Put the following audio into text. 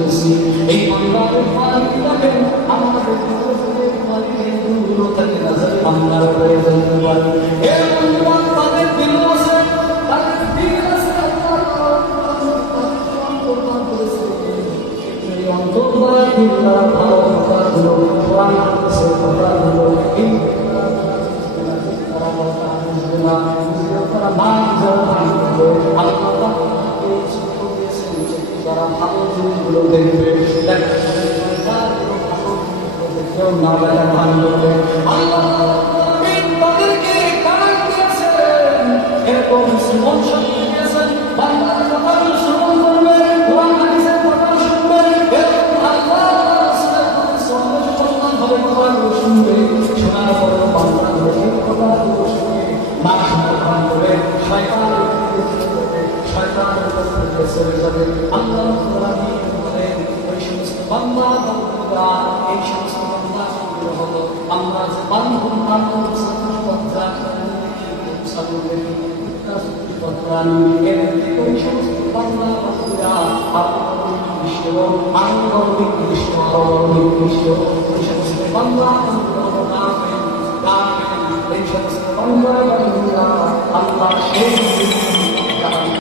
Thank you. আমাদের দূর থেকে নজর আমরা করে চলতে পারি। তাদের দিল আছে, তাদের দিল আছে, তারা ভালো জিনিসগুলো দেখবে, না দেখা ভালো করবে। তাদেরকে কারণ দিয়েছেন, এরকম জীবন শক্তি দিয়েছেন, বাংলার কথা শ্রবণ করবে, কোরআন হাদিসের কথা শুনবে, এরকম আল্লাহ ভাবে কথাগুলো শুনবে, শোনার পর বাংলার কথাগুলো শুনবে, মাঝখানে ভান করে শয়তানের চলে যাবে। আল্লাহ ওই সমস্ত বান্দা বান্দা, এই সমস্ত বান্দা হলো আমরা যে বান্ধব বান্ধব ওই সমস্ত বান্দা বান্ধবরা দৃশ্য আনন্দিক দৃশ্য দৃশ্য ওই সমস্ত বান্দা এই সমস্ত বান্দা বান্ধবরা আল্লাহ